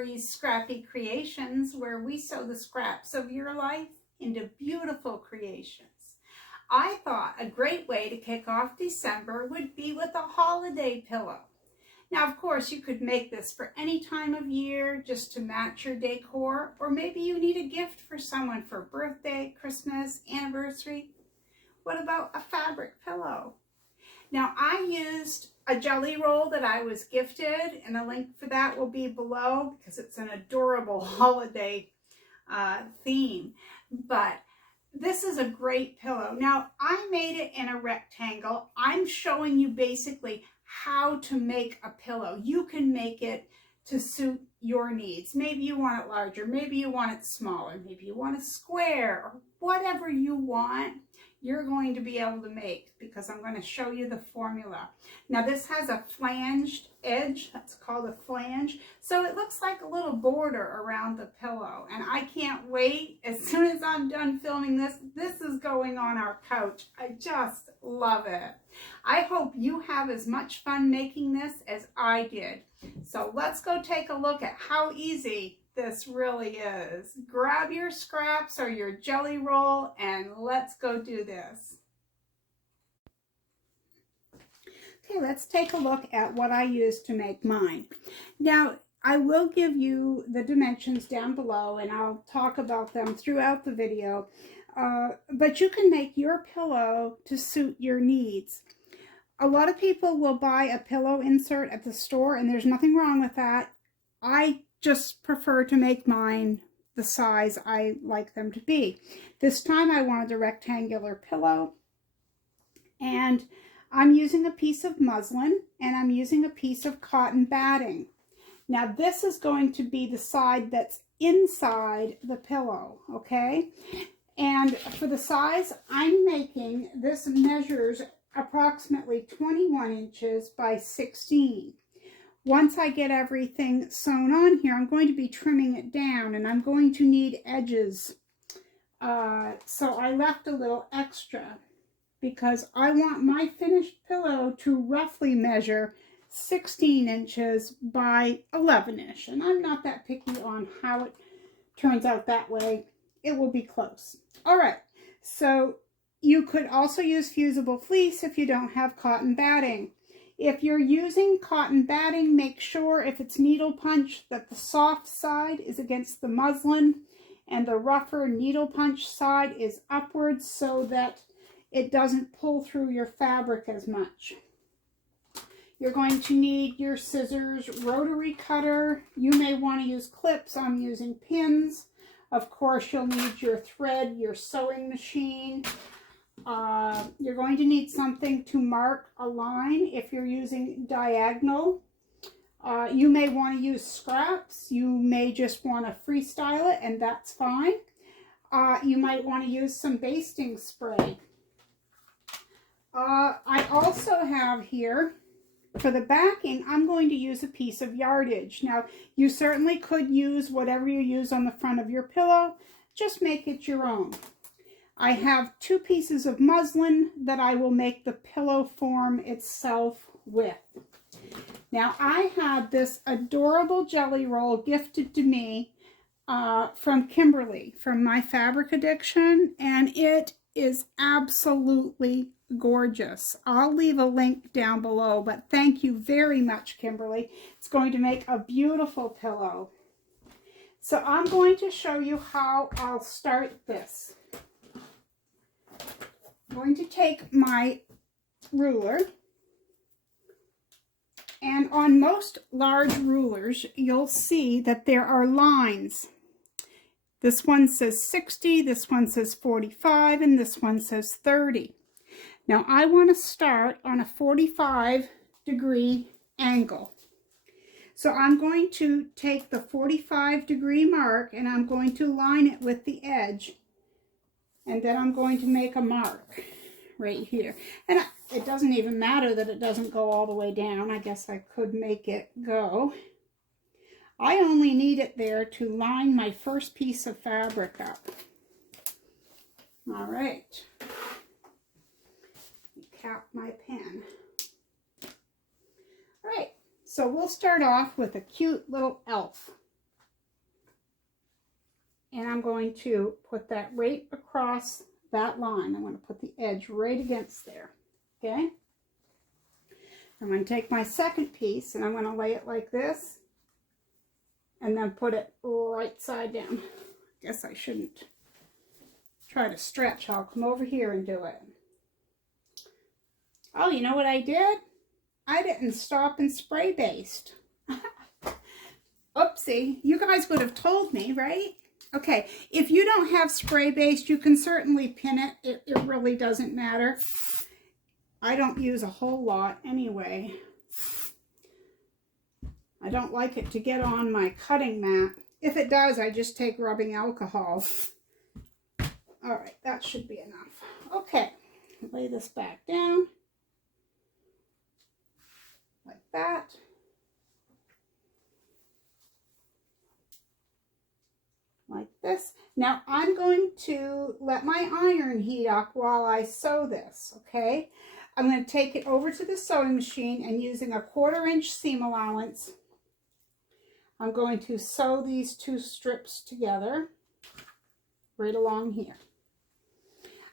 Mary's Scrappy Creations, where we sew the scraps of your life into beautiful creations. I thought a great way to kick off December would be with a holiday pillow. Now, of course, you could make this for any time of year just to match your decor, or maybe you need a gift for someone for birthday, Christmas, anniversary. What about a fabric pillow? Now, I used a jelly roll that I was gifted, and a link for that will be below because it's an adorable holiday theme. But this is a great pillow. Now, I made it in a rectangle. I'm showing you basically how to make a pillow. You can make it to suit your needs. Maybe you want it larger, maybe you want it smaller, maybe you want it square, or whatever you want, you're going to be able to make, because I'm going to show you the formula. Now this has a flanged edge, that's called a flange, so it looks like a little border around the pillow, and I can't wait. As soon as I'm done filming this, this is going on our couch. I just love it. I hope you have as much fun making this as I did. So let's go take a look at how easy this really is. Grab your scraps or your jelly roll and let's go do this. Okay, let's take a look at what I used to make mine. Now, I will give you the dimensions down below and I'll talk about them throughout the video. But you can make your pillow to suit your needs. A lot of people will buy a pillow insert at the store, and there's nothing wrong with that. I just prefer to make mine the size I like them to be. This time I wanted a rectangular pillow, and I'm using a piece of muslin and I'm using a piece of cotton batting. Now this is going to be the side that's inside the pillow, okay? And for the size I'm making, this measures approximately 21 inches by 16. Once I get everything sewn on here, I'm going to be trimming it down, and I'm going to need edges. So I left a little extra because I want my finished pillow to roughly measure 16 inches by 11-ish. And I'm not that picky on how it turns out that way. It will be close. All right, so you could also use fusible fleece if you don't have cotton batting. If you're using cotton batting, make sure if it's needle punch that the soft side is against the muslin and the rougher needle punch side is upwards so that it doesn't pull through your fabric as much. You're going to need your scissors, rotary cutter. You may want to use clips. I'm using pins. Of course, you'll need your thread, your sewing machine. You're going to need something to mark a line if you're using diagonal. You may want to use scraps. You may just want to freestyle it, and that's fine. You might want to use some basting spray. I also have here, for the backing, I'm going to use a piece of yardage. Now, you certainly could use whatever you use on the front of your pillow. Just make it your own. I have 2 pieces of muslin that I will make the pillow form itself with. Now, I had this adorable jelly roll gifted to me from Kimberley, from my fabric addiction, and it is absolutely gorgeous. I'll leave a link down below, but thank you very much, Kimberley. It's going to make a beautiful pillow. So I'm going to show you how I'll start this. I'm going to take my ruler, and on most large rulers you'll see that there are lines. This one says 60, this one says 45, and this one says 30. Now I want to start on a 45-degree angle. So I'm going to take the 45-degree mark and I'm going to line it with the edge. And then I'm going to make a mark right here. And it doesn't even matter that it doesn't go all the way down. I guess I could make it go. I only need it there to line my first piece of fabric up. All right. Cap my pen. All right. So we'll start off with a cute little elf. I'm going to put that right across that line. I'm going to put the edge right against there, okay? I'm going to take my second piece and I'm going to lay it like this and then put it right side down. I guess I shouldn't try to stretch. I'll come over here and do it. Oh, you know what I did? I didn't stop and spray baste. Oopsie, you guys would have told me, right? Okay, if you don't have spray baste, you can certainly pin it. It really doesn't matter. I don't use a whole lot anyway. I don't like it to get on my cutting mat. If it does, I just take rubbing alcohol. All right, that should be enough. Okay, lay this back down like that. Like this. Now I'm going to let my iron heat up while I sew this, okay? I'm going to take it over to the sewing machine and using a 1/4 inch seam allowance, I'm going to sew these two strips together right along here.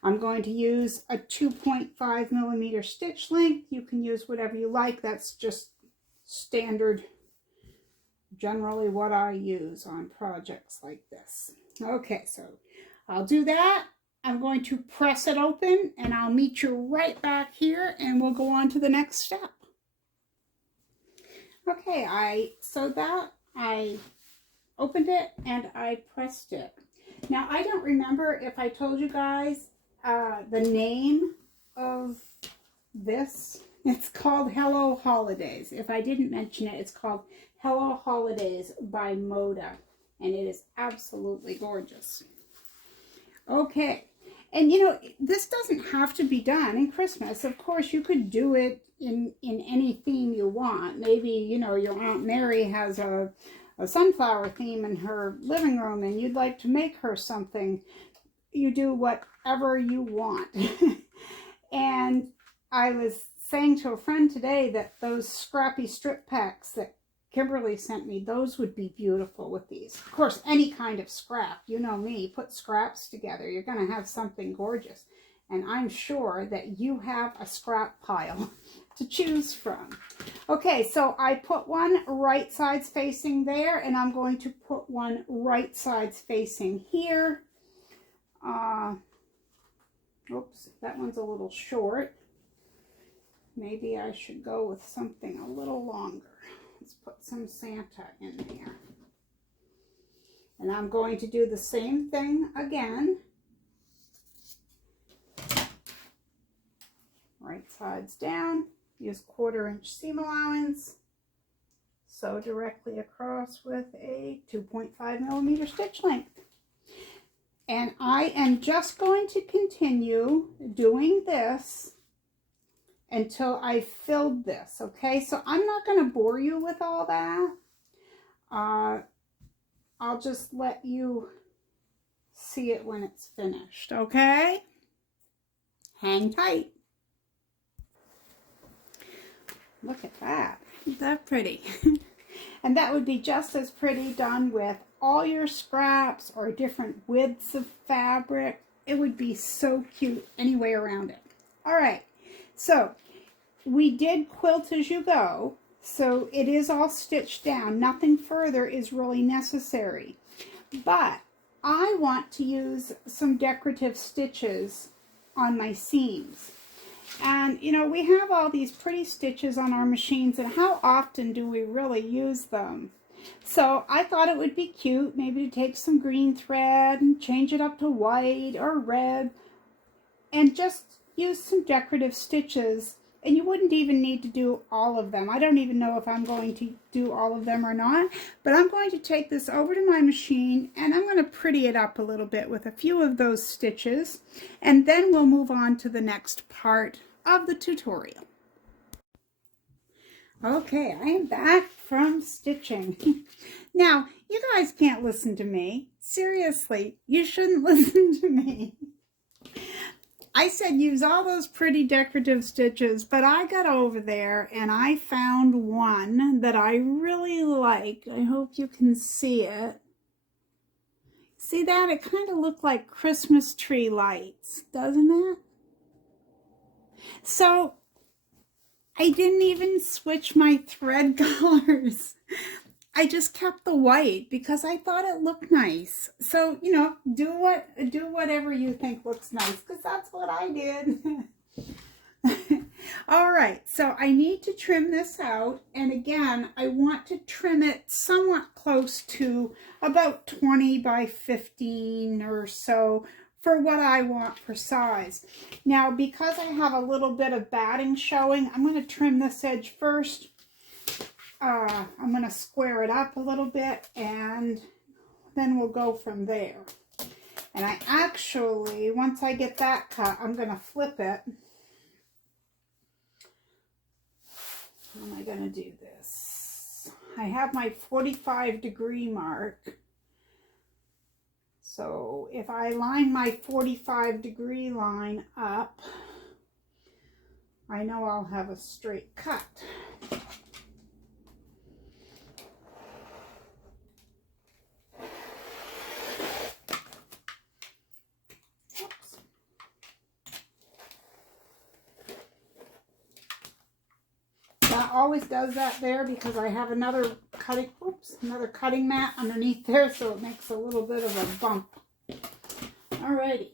I'm going to use a 2.5 millimeter stitch length. You can use whatever you like. That's just standard, generally what I use on projects like this. Okay, so I'll do that. I'm going to press it open and I'll meet you right back here and we'll go on to the next step. Okay, I sewed that, I opened it and I pressed it. Now I don't remember if I told you guys the name of this. It's called Hello Holidays. If I didn't mention it, it's called Hello Holidays by Moda, and it is absolutely gorgeous. Okay, and you know, this doesn't have to be done in Christmas. Of course, you could do it in any theme you want. Maybe, you know, your Aunt Mary has a sunflower theme in her living room and you'd like to make her something. You do whatever you want. And I was saying to a friend today that those Scrappy strip packs that Kimberley sent me, those would be beautiful with these. Of course, any kind of scrap, you know me, put scraps together, you're going to have something gorgeous. And I'm sure that you have a scrap pile to choose from. Okay, so I put one right sides facing there, and I'm going to put one right sides facing here. Oops, that one's a little short. Maybe I should go with something a little longer. Let's put some Santa in there. And I'm going to do the same thing again. Right sides down. Use 1/4 inch seam allowance. Sew directly across with a 2.5 millimeter stitch length. And I am just going to continue doing this until I filled this, okay? So I'm not going to bore you with all that. I'll just let you see it when it's finished, okay? Hang tight. Look at that. Isn't that pretty? And that would be just as pretty done with all your scraps or different widths of fabric. It would be so cute any way around it. All right, so we did quilt as you go, so it is all stitched down. Nothing further is really necessary. But I want to use some decorative stitches on my seams. And, you know, we have all these pretty stitches on our machines, and how often do we really use them? So I thought it would be cute maybe to take some green thread and change it up to white or red and just use some decorative stitches. And you wouldn't even need to do all of them. I don't even know if I'm going to do all of them or not, but I'm going to take this over to my machine and I'm going to pretty it up a little bit with a few of those stitches, and then we'll move on to the next part of the tutorial. Okay, I am back from stitching. Now, you guys can't listen to me. Seriously, you shouldn't listen to me. I said use all those pretty decorative stitches, but I got over there and I found one that I really like. I hope you can see it. See that? It kind of looked like Christmas tree lights, doesn't it? So I didn't even switch my thread colors. I just kept the white because I thought it looked nice. So, you know, do whatever you think looks nice, because that's what I did. All right, so I need to trim this out, and again, I want to trim it somewhat close to about 20 by 15 or so for what I want for size. Now, because I have a little bit of batting showing, I'm going to trim this edge first. I'm going to square it up a little bit, and then we'll go from there. And I actually, once I get that cut, I'm going to flip it. How am I going to do this? I have my 45-degree mark. So if I line my 45-degree line up, I know I'll have a straight cut. Always does that there because I have another cutting mat underneath there, so it makes a little bit of a bump. Alrighty.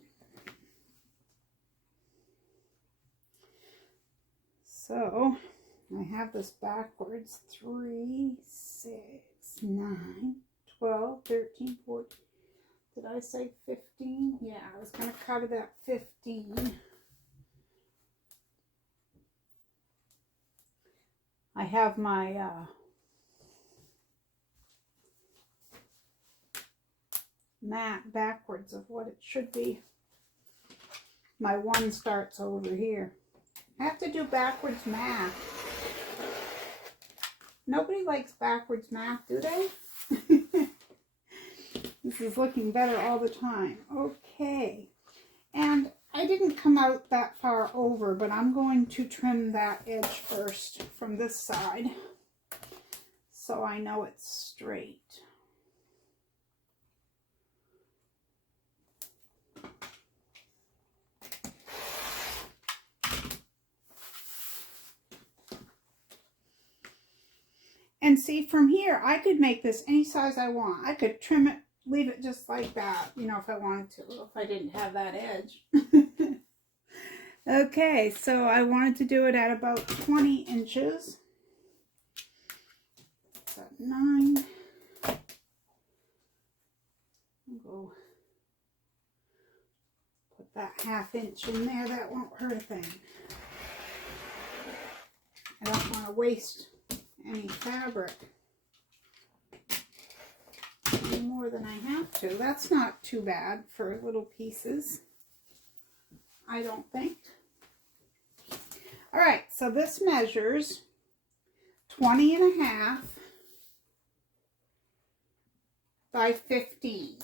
So I have this backwards: 3, 6, 9, 12, 13, 14. Did I say 15? Yeah, I was going to cut it at 15. I have my mat backwards of what it should be. My one starts over here. I have to do backwards math. Nobody likes backwards math, do they? This is looking better all the time. Okay. And I didn't come out that far over, but I'm going to trim that edge first from this side so I know it's straight. And see, from here, I could make this any size I want. I could trim it, leave it just like that, you know, if I wanted to, if I didn't have that edge. Okay, so I wanted to do it at about 20 inches. About 9. I'll go put that 1/2 inch in there. That won't hurt a thing. I don't want to waste any fabric any more than I have to. That's not too bad for little pieces, I don't think. All right, so this measures 20 and a half by 15.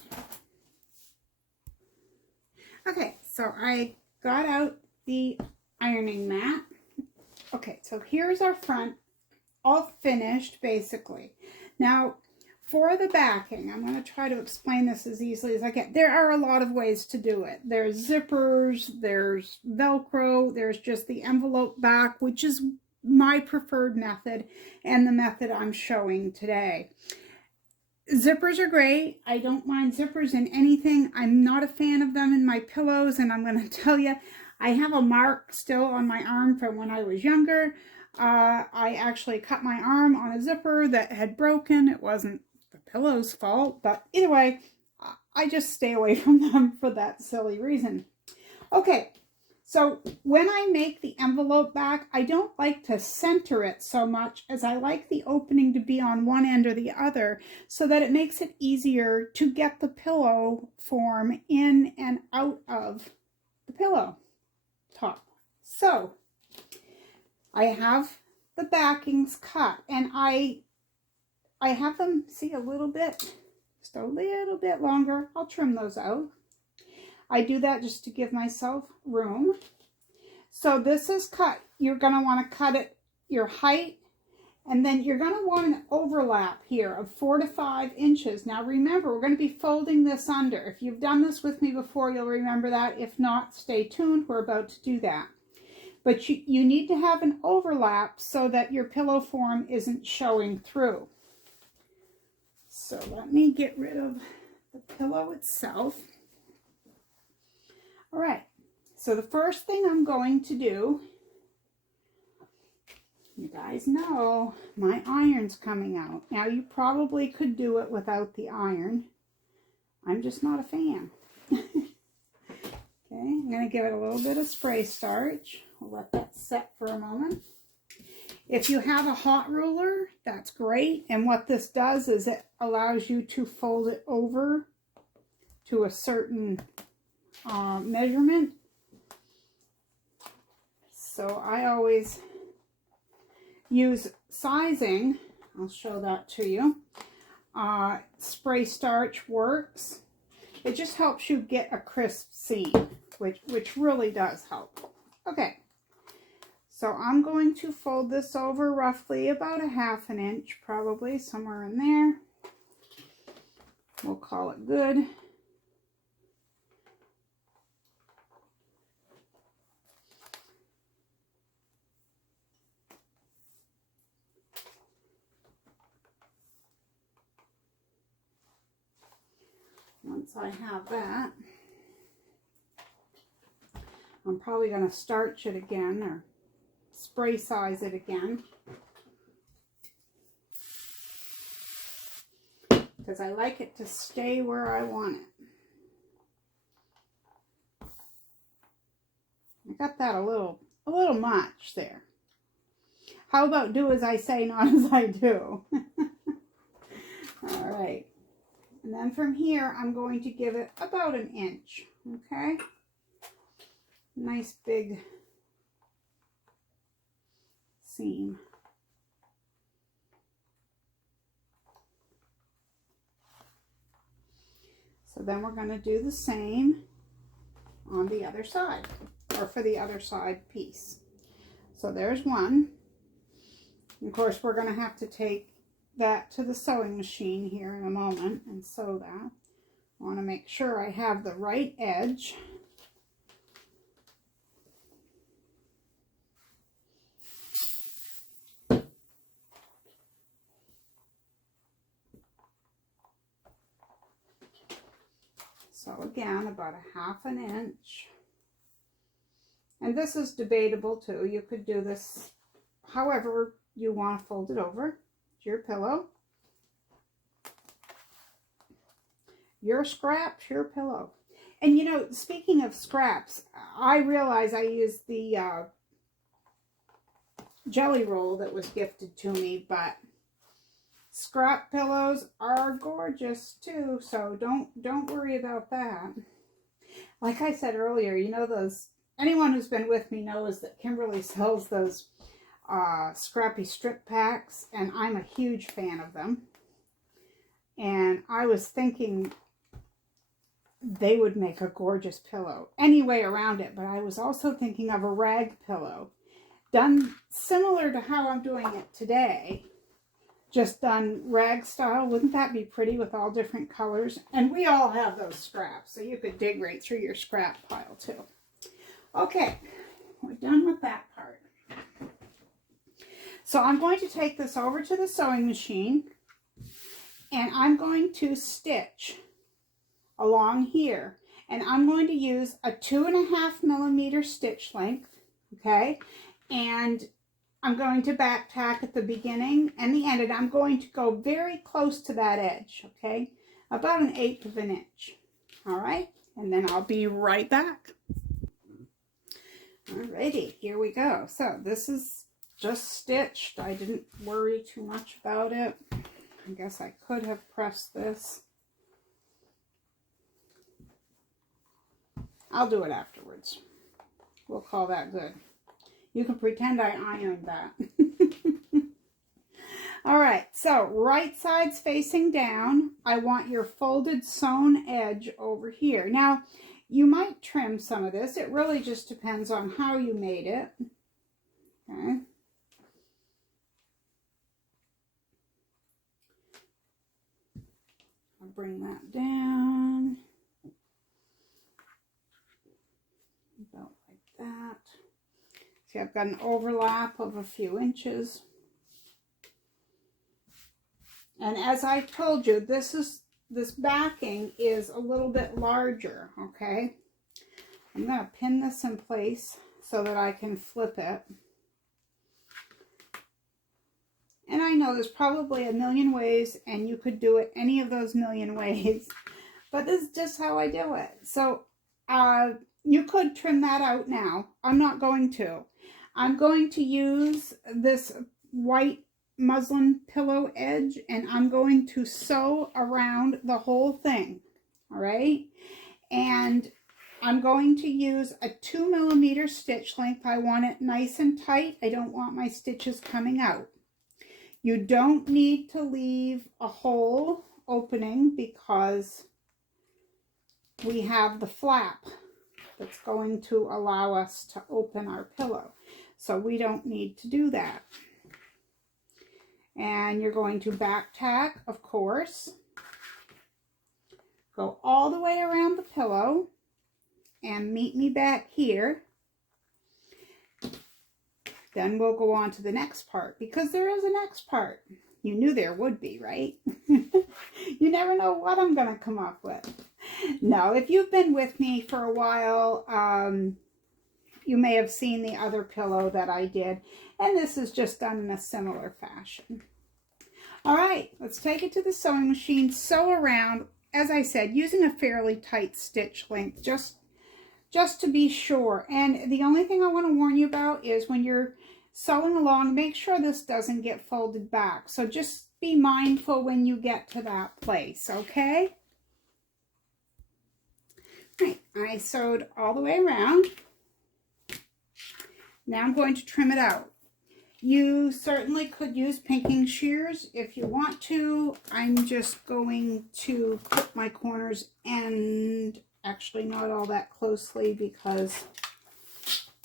Okay, so I got out the ironing mat. Okay, so here's our front, all finished basically. Now, for the backing, I'm going to try to explain this as easily as I can. There are a lot of ways to do it. There's zippers, there's Velcro, there's just the envelope back, which is my preferred method and the method I'm showing today. Zippers are great. I don't mind zippers in anything. I'm not a fan of them in my pillows, and I'm going to tell you, I have a mark still on my arm from when I was younger. I actually cut my arm on a zipper that had broken. It wasn't the pillow's fault, but either way, I just stay away from them for that silly reason. Okay, so when I make the envelope back, I don't like to center it so much as I like the opening to be on one end or the other so that it makes it easier to get the pillow form in and out of the pillow top. So I have the backings cut, and I have them, see, a little bit, just a little bit longer. I'll trim those out. I do that just to give myself room. So this is cut. You're going to want to cut it your height And then you're going to want an overlap here of 4 to 5 inches. Now remember, we're going to be folding this under. If you've done this with me before, you'll remember that. If not, stay tuned. We're about to do that. But you need to have an overlap so that your pillow form isn't showing through. So let me get rid of the pillow itself. All right, so the first thing I'm going to do, you guys know my iron's coming out. Now you probably could do it without the iron. I'm just not a fan. Okay, I'm going to give it a little bit of spray starch. I'll let that set for a moment. If you have a hot ruler, that's great. And what this does is it allows you to fold it over to a certain measurement. So I always use sizing. I'll show that to you. Spray starch works. It just helps you get a crisp seam, which really does help. Okay. So I'm going to fold this over roughly about 1/2 inch, probably somewhere in there. We'll call it good. Once I have that, I'm probably going to starch it again or spray size it again, because I like it to stay where I want it. I got that a little much there. How about do as I say, not as I do? All right. And then from here, I'm going to give it about 1 inch, okay? Nice big seam. So then we're going to do the same on the other side, or for the other side piece. So there's one. And of course, we're going to have to take that to the sewing machine here in a moment and sew that. I want to make sure I have the right edge. So again, about 1/2 inch. And this is debatable too. You could do this however you want to fold it over. It's your pillow. Your scraps, your pillow. And you know, speaking of scraps, I realize I used the jelly roll that was gifted to me, but scrap pillows are gorgeous too, so don't worry about that. Like I said earlier, you know, those, anyone who's been with me knows that Kimberley sells those Scrappy strip packs, and I'm a huge fan of them. And I was thinking they would make a gorgeous pillow any way around it, but I was also thinking of a rag pillow done similar to how I'm doing it today, just done rag style. Wouldn't that be pretty with all different colors? And we all have those scraps, so you could dig right through your scrap pile too. Okay, we're done with that part. So I'm going to take this over to the sewing machine, and I'm going to stitch along here. And I'm going to use a 2.5 millimeter stitch length, okay? And I'm going to back tack at the beginning and the end, and I'm going to go very close to that edge, okay? About 1/8 of an inch, all right? And then I'll be right back. Alrighty, here we go. So this is just stitched. I didn't worry too much about it. I guess I could have pressed this. I'll do it afterwards. We'll call that good. You can pretend I ironed that. All right, so right side's facing down. I want your folded sewn edge over here. Now, you might trim some of this. It really just depends on how you made it. Okay. I'll bring that down. About like that. See, I've got an overlap of a few inches. And as I told you, this backing is a little bit larger, okay? I'm going to pin this in place so that I can flip it. And I know there's probably a million ways, and you could do it any of those million ways, but this is just how I do it. So you could trim that out now. I'm not going to. I'm going to use this white muslin pillow edge, and I'm going to sew around the whole thing, all right? And I'm going to use a 2mm stitch length. I want it nice and tight. I don't want my stitches coming out. You don't need to leave a hole opening because we have the flap that's going to allow us to open our pillow. So we don't need to do that. And you're going to back tack, of course. Go all the way around the pillow and meet me back here. Then we'll go on to the next part, because there is a next part. You knew there would be, right? You never know what I'm going to come up with. No, if you've been with me for a while, you may have seen the other pillow that I did, and this is just done in a similar fashion. All right, let's take it to the sewing machine, sew around, as I said, using a fairly tight stitch length, just to be sure. And the only thing I want to warn you about is when you're sewing along, make sure this doesn't get folded back. So just be mindful when you get to that place, okay? Right, I sewed all the way around. Now I'm going to trim it out. You certainly could use pinking shears if you want to. I'm just going to clip my corners and actually not all that closely because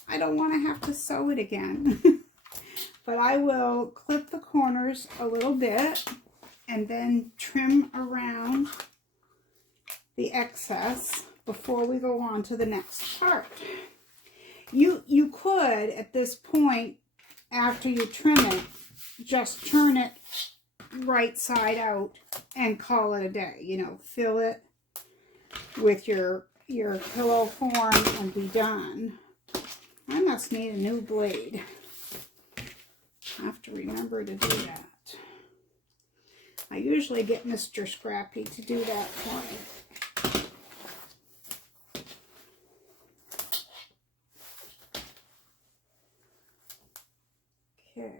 I don't want to have to sew it again. But I will clip the corners a little bit and then trim around the excess before we go on to the next part. You could, at this point, after you trim it, just turn it right side out and call it a day. You know, fill it with your pillow form and be done. I must need a new blade. I have to remember to do that. I usually get Mr. Scrappy to do that for me. Okay.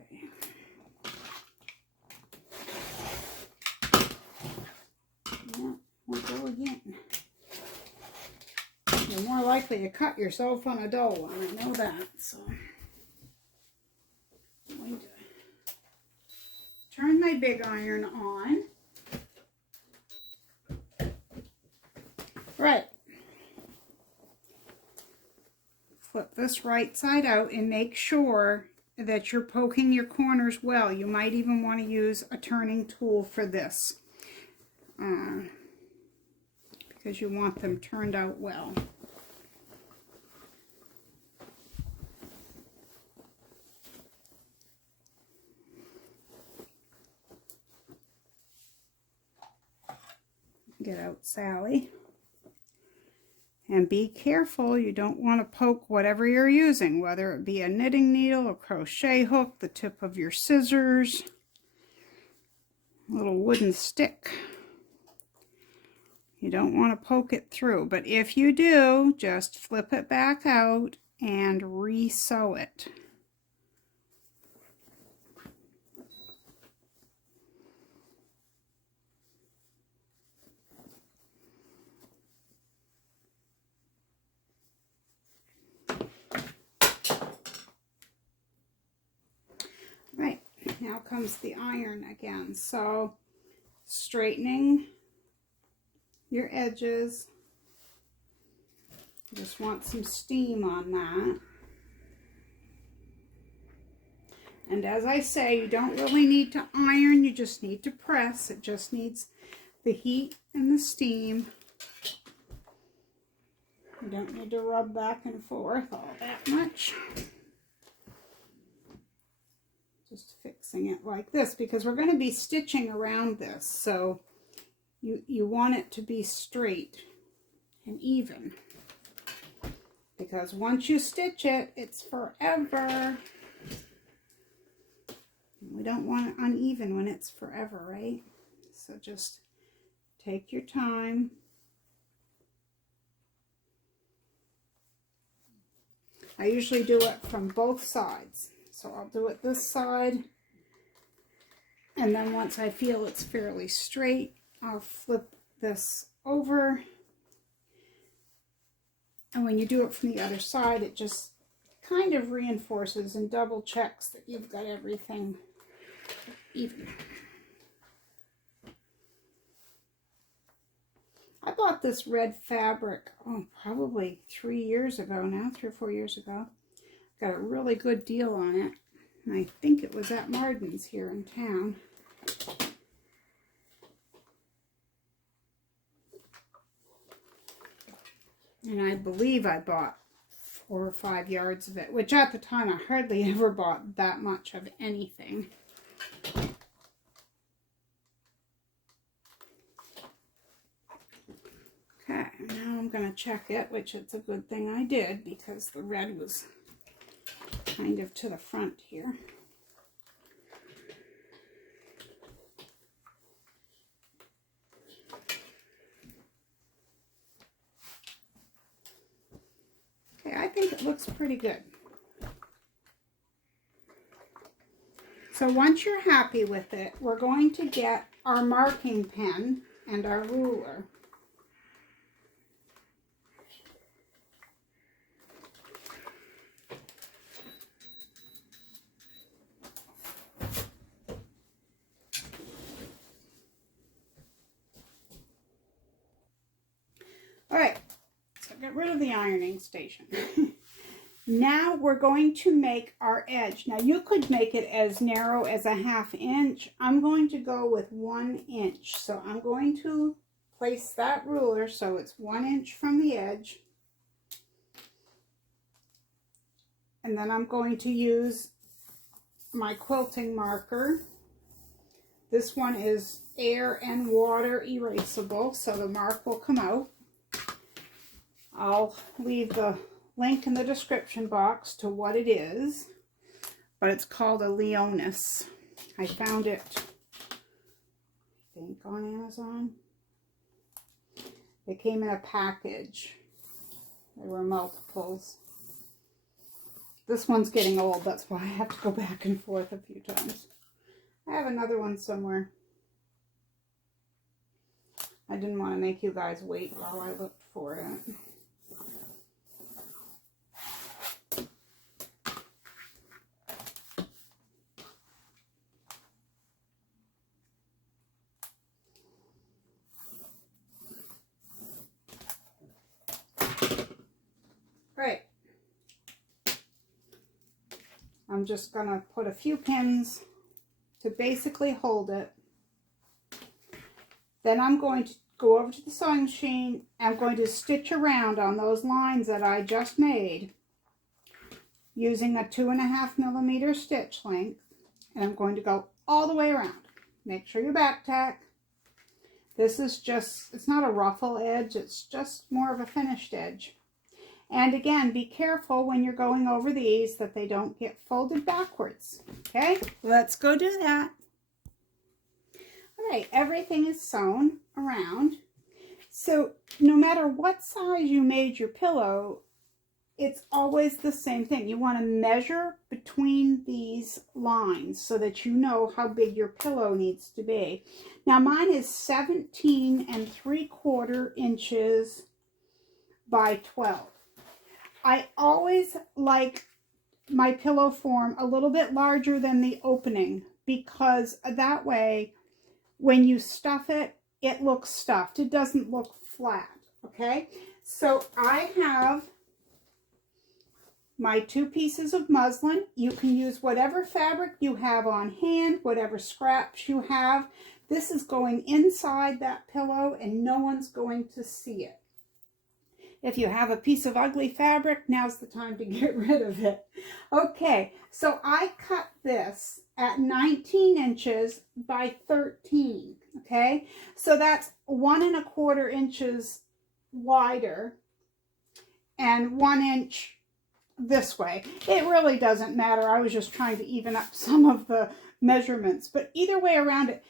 Yeah, we'll go again. You're more likely to cut yourself on a dull one, I know that. So I'm going to turn my big iron on. Right. Flip this right side out and make sure that you're poking your corners well. You might even want to use a turning tool for this because you want them turned out well. Get out Sally. And be careful, you don't want to poke whatever you're using, whether it be a knitting needle, a crochet hook, the tip of your scissors, a little wooden stick. You don't want to poke it through, but if you do, just flip it back out and re-sew it. Right, now comes the iron again. So straightening your edges. You just want some steam on that. And as I say, you don't really need to iron, you just need to press. It just needs the heat and the steam. You don't need to rub back and forth all that much. Just fixing it like this because we're going to be stitching around this. So you want it to be straight and even. Because once you stitch it, it's forever. We don't want it uneven when it's forever, right? So just take your time. I usually do it from both sides. So I'll do it this side. And then once I feel it's fairly straight, I'll flip this over. And when you do it from the other side, it just kind of reinforces and double checks that you've got everything even. I bought this red fabric, probably 3 years ago now, 3 or 4 years ago. Got a really good deal on it. And I think it was at Marden's here in town. And I believe I bought 4 or 5 yards of it, which at the time I hardly ever bought that much of anything. Okay, now I'm going to check it, which it's a good thing I did because the red was kind of to the front here. Okay, I think it looks pretty good. So once you're happy with it, we're going to get our marking pen and our ruler. All right, so get rid of the ironing station. Now we're going to make our edge. Now you could make it as narrow as a 1/2 inch. I'm going to go with 1 inch. So I'm going to place that ruler so it's 1 inch from the edge. And then I'm going to use my quilting marker. This one is air and water erasable, so the mark will come out. I'll leave the link in the description box to what it is, but it's called a Leonis. I found it, I think, on Amazon. They came in a package. There were multiples. This one's getting old, that's why I have to go back and forth a few times. I have another one somewhere. I didn't want to make you guys wait while I looked for it. Right. I'm just going to put a few pins to basically hold it. Then I'm going to go over to the sewing machine. I'm going to stitch around on those lines that I just made using a 2.5 millimeter stitch length. And I'm going to go all the way around. Make sure you back tack. This is just, it's not a ruffle edge, it's just more of a finished edge. And again, be careful when you're going over these that they don't get folded backwards. Okay, let's go do that. All right, everything is sewn around. So no matter what size you made your pillow, it's always the same thing. You want to measure between these lines so that you know how big your pillow needs to be. Now mine is 17 3/4 inches by 12. I always like my pillow form a little bit larger than the opening because that way when you stuff it, it looks stuffed. It doesn't look flat, okay? So I have my 2 pieces of muslin. You can use whatever fabric you have on hand, whatever scraps you have. This is going inside that pillow and no one's going to see it. If you have a piece of ugly fabric, now's the time to get rid of it. Okay, so I cut this at 19 inches by 13, okay? So that's 1¼ inches wider and 1 inch this way. It really doesn't matter. I was just trying to even up some of the measurements, but either way around it,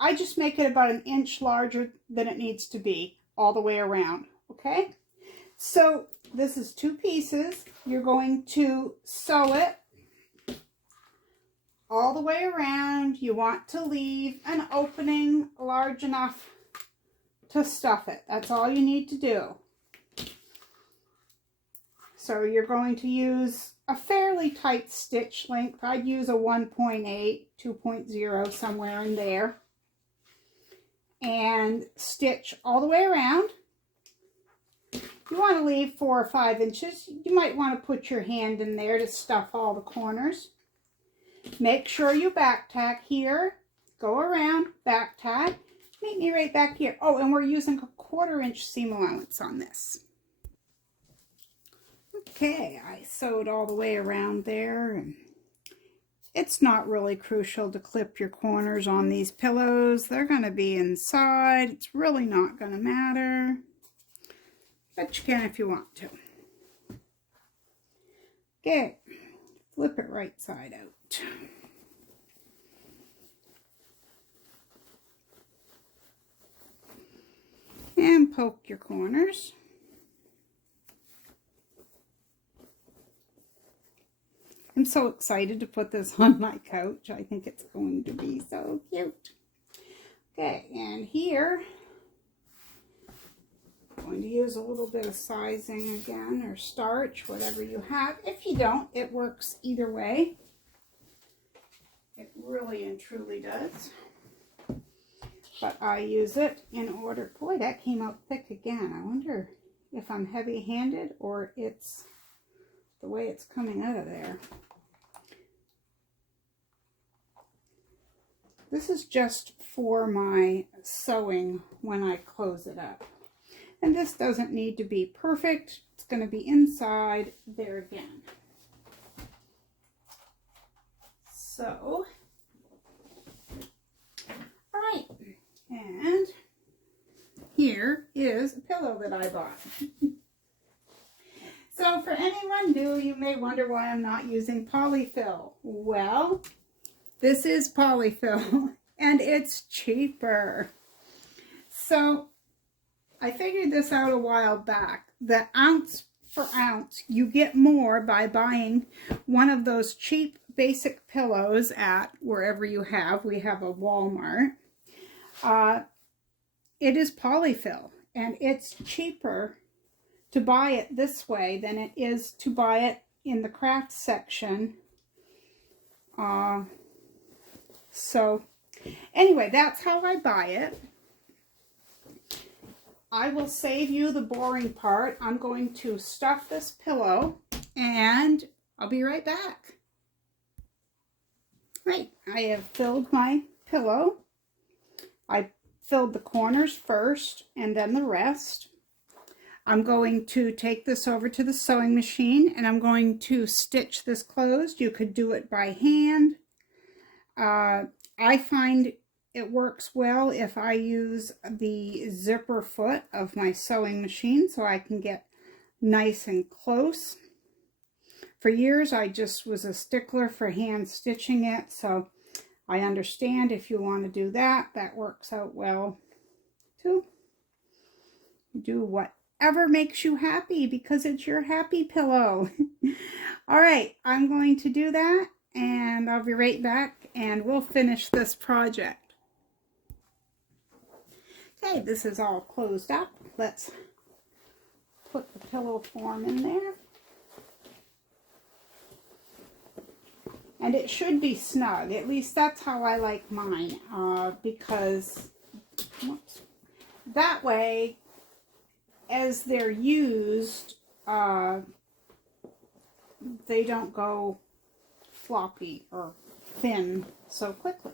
I just make it about 1 inch larger than it needs to be all the way around. Okay, so this is 2 pieces. You're going to sew it all the way around. You want to leave an opening large enough to stuff it. That's all you need to do. So you're going to use a fairly tight stitch length. I'd use a 1.8, 2.0, somewhere in there. And stitch all the way around. You want to leave 4 or 5 inches. You might want to put your hand in there to stuff all the corners. Make sure you back tack here. Go around, back tack. Meet me right back here. Oh, and we're using a 1/4 inch seam allowance on this. Okay, I sewed all the way around there. And it's not really crucial to clip your corners on these pillows. They're going to be inside. It's really not going to matter. But you can if you want to. Okay, flip it right side out. And poke your corners. I'm so excited to put this on my couch. I think it's going to be so cute. Okay, and here, I'm going to use a little bit of sizing again, or starch, whatever you have. If you don't, it works either way. It really and truly does. But I use it in order, boy, that came out thick again. I wonder if I'm heavy-handed or it's the way it's coming out of there. This is just for my sewing when I close it up. And this doesn't need to be perfect. It's going to be inside there again. So, all right. And here is a pillow that I bought. So for anyone new, you may wonder why I'm not using polyfill. Well, this is polyfill and it's cheaper. So I figured this out a while back, that ounce for ounce, you get more by buying one of those cheap basic pillows at wherever you have. We have a Walmart. It is polyfill, and it's cheaper to buy it this way than it is to buy it in the craft section. So anyway, that's how I buy it. I will save you the boring part. I'm going to stuff this pillow and I'll be right back. Right, I have filled my pillow. I filled the corners first and then the rest. I'm going to take this over to the sewing machine and I'm going to stitch this closed. You could do it by hand. I find it works well if I use the zipper foot of my sewing machine so I can get nice and close. For years I just was a stickler for hand stitching it, so I understand if you want to do that. That works out well too. Do whatever makes you happy because it's your happy pillow. All right, I'm going to do that and I'll be right back and we'll finish this project. Okay, this is all closed up. Let's put the pillow form in there. And it should be snug. At least that's how I like mine. Because whoops, that way, as they're used, they don't go floppy or thin so quickly.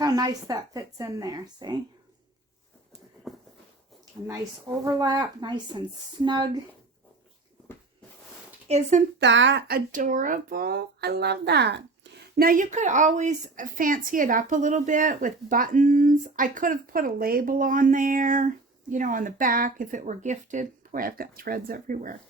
how nice that fits in there, see? A nice overlap, nice and snug. Isn't that adorable? I love that. Now you could always fancy it up a little bit with buttons. I could have put a label on there, you know, on the back if it were gifted. Boy, I've got threads everywhere.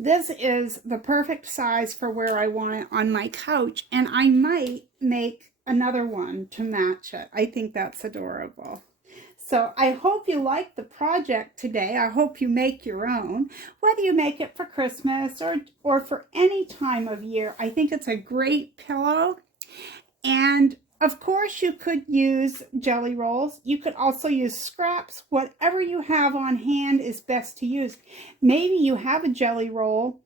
This is the perfect size for where I want it on my couch, and I might make another one to match it. I think that's adorable. So I hope you like the project today. I hope you make your own, whether you make it for Christmas or for any time of year. I think it's a great pillow. And of course you could use jelly rolls. You could also use scraps. Whatever you have on hand is best to use. Maybe you have a jelly roll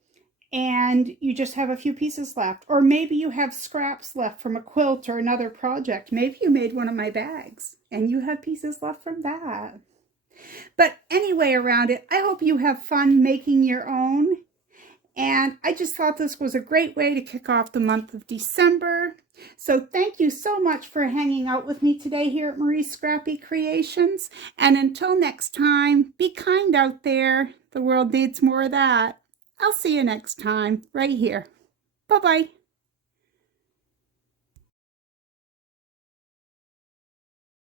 and you just have a few pieces left. Or maybe you have scraps left from a quilt or another project. Maybe you made one of my bags and you have pieces left from that. But anyway around it, I hope you have fun making your own. And I just thought this was a great way to kick off the month of December. So thank you so much for hanging out with me today here at Marie's Scrappy Creations. And until next time, be kind out there. The world needs more of that. I'll see you next time, right here. Bye-bye.